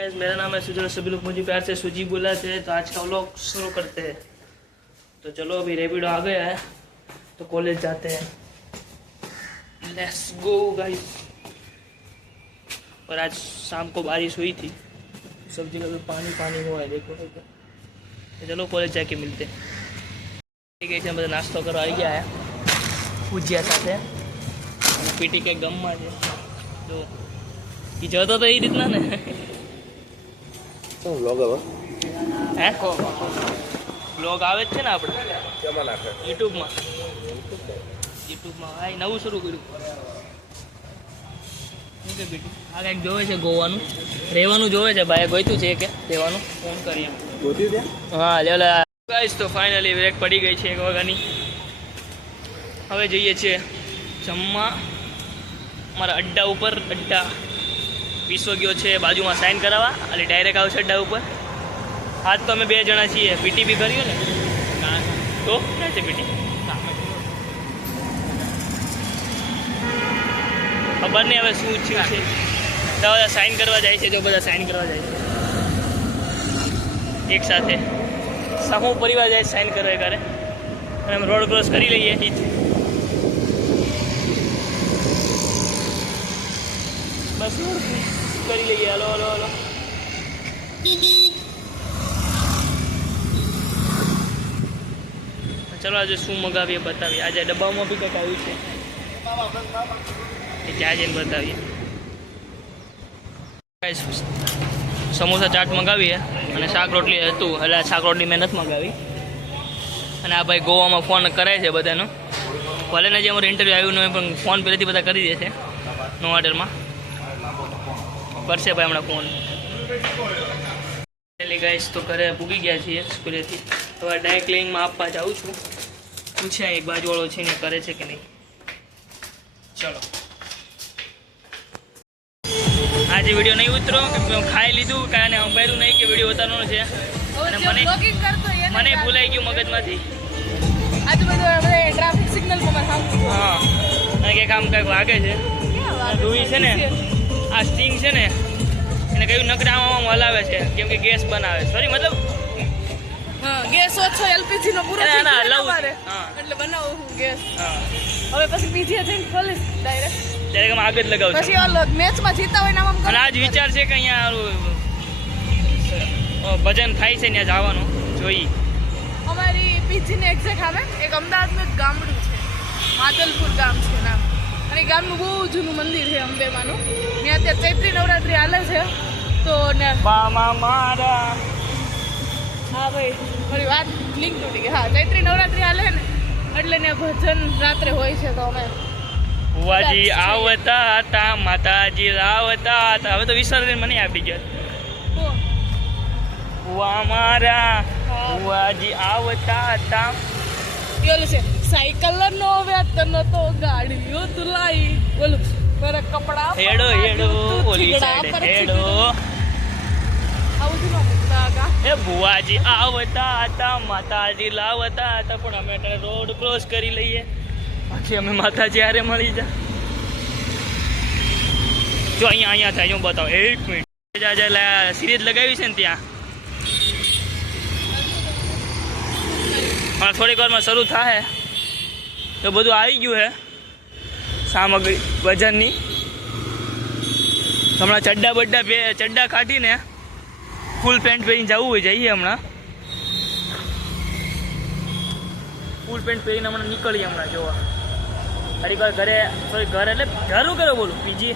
मेरा नाम है सुजल, सभी लोग मुझे प्यार से सुजी बुलाते हैं। तो आज का व्लॉग शुरू करते हैं। तो चलो अभी रैपिडो आ गया है तो कॉलेज जाते हैं। Let's go guys. और आज शाम को बारिश हुई थी, सब जगह पे पानी पानी हुआ है, देखो तो चलो कॉलेज जाके मिलते हैं। ठीक है, બધા નાસ્તો કરવા આવી ગયા है ભુજિયા સાથે પીટી કે ગમમાં છે। જો એ જોતો તો એ રીતના ને વ્લોગ હવે હે બ્લોગ આવે જ છે ને આપણે કેમાં નાખે યુટ્યુબમાં આ નવું શરૂ કર્યું। શું કે બેટી આ કંઈક જોવે છે, ગોવાનું રહેવાનું જોવે છે, ભાઈ ગોઈતું છે કે રહેવાનું ફોન કરીએ ગોતી દે। હા લે ગાઈસ, તો ફાઇનલી બ્રેક પડી ગઈ છે 1 વાગ્યાની। હવે જઈએ છીએ જમવા અમારા અડ્ડા ઉપર। અડ્ડા વિશ્વ ગયો છે બાજુમાં સાઇન કરાવવા, એટલે ડાયરેક્ટ આવશે અડ્ડા ઉપર। આજ તો અમે 2 જણા છીએ, પીટી બી કર્યું ને તો ક્યાં છે પીટી ખબર નહીં હવે શું થયું છે। બધા સાઇન કરવા જાય છે, જો બધા સાઇન કરવા જાય છે એક સાથે, સમૂહ પરિવાર જાય સાઇન કરવા કરે અને અમે રોડ ક્રોસ કરી લઈએ। બસ કરી લઈએ। હલો હલો હલો ચલો આજે શું મગાવીએ બતાવીએ। આજે ડબ્બામાં બી કંઈક આવ્યું છે, એ ત્યાં જઈને બતાવીએ। સમોસા ચાટ મગાવીએ અને શાક રોટલી હતું, એટલે શાક રોટલી મેં નથી મગાવી। અને આ ભાઈ ગોવામાં ફોન કરાય છે બધાનો, ભલે ને જે અમારું ઇન્ટરવ્યૂ આવ્યું નહીં પણ ફોન પહેલેથી બધા કરી દે છે નો ઓર્ડરમાં। કરશે ભાઈ હમણાં ફોન। એટલે ગાઈસ તો ઘરે પૂગી ગયા છીએ સ્કૂલેથી, તો આ ડાયરેક્ટ લેઇંગમાં આપવા જાઉં છું। પૂછ્યા એક બાજુવાળો છે ને કરે છે કે નહીં। ચલો આજે વિડીયો નહીં ઉતરો કેમ કે હું ખાઈ લીધું, કાંઈ સંભાળ્યું નહીં કે વિડીયો ઉતારવાનો છે અને મને ભૂલાઈ ગયું મગજમાંથી। હા અને કંઈક આમ કંઈક વાગે છે। રૂઈ છે ને આ સ્ટિંગ છે ને એને કયું નકરામાં હલાવે છે કેમ કે ગેસ બનાવે, સોરી મતલબ ગેસ ઓછો એલપીજી નો પૂરો થઈ ગયો એટલે બનાવું હું ગેસ। હવે પછી પીજી જઈને ખોલીશ ડાયરેક્ટ આમ આગ જ લગાવશું। પછી ઓલો મેચમાં જીતા હોય ને આમ અને આજ વિચાર છે કે અહીંયા ભજન થાય છે ત્યાં જવાનું જોઈએ। અમારી પીજી ને એક્ઝેક્ટ આવે એક અમદાવાદનું એક ગામડું છે, માદલપુર ગામ છે નામ, અને એ ગામનું બહુ જૂનું મંદિર છે અંબેમાનું। ત્યાં અત્યારે ચૈત્રી નવરાત્રી હાલે છે તો ને મારા હા ભાઈ મારી વાત લિંક તૂટી ગઈ। હા ચૈત્રી નવરાત્રી હાલે ને એટલે ને ભજન રાત્રે હોય છે, તો અમે ભુવાજી આવતા હતા, માતાજી આવતા હતા। હવે તો વિસર્જન મને આપી ગયા। ભુવા મારા ભુવાજી આવતા હતા। ઓલું છે સાયકલ નો વેતન તો ગાડીઓ તુલાઈ, બોલું પર કપડા હેડો હેડો ઓલી સાઈડ હેડો। આવું જ ન મુકતા એ ભુવાજી આવતા હતા, માતાજી લાવતા હતા, પણ અમે તેને રોડ ક્રોસ કરી લઈએ પછી અમે માતાજી હારે મળી જા। જો અહીંયા થાય, હું બતાવો 1 મિનિટ સિરીઝ લગાવી છે ને ત્યાં થોડીક વારમાં શરૂ થાય તો બધું આવી ગયું છે સામગ્રી વજનની। હમણાં ચડ્ડા કાઢીને ફૂલ પેન્ટ પહેરીને જવું હોય જઈએ। હમણાં ફૂલ પેન્ટ પહેરીને હમણાં નીકળીએ હમણાં જોવા। ઘરે એટલે ઘરું કરો બોલું પીજી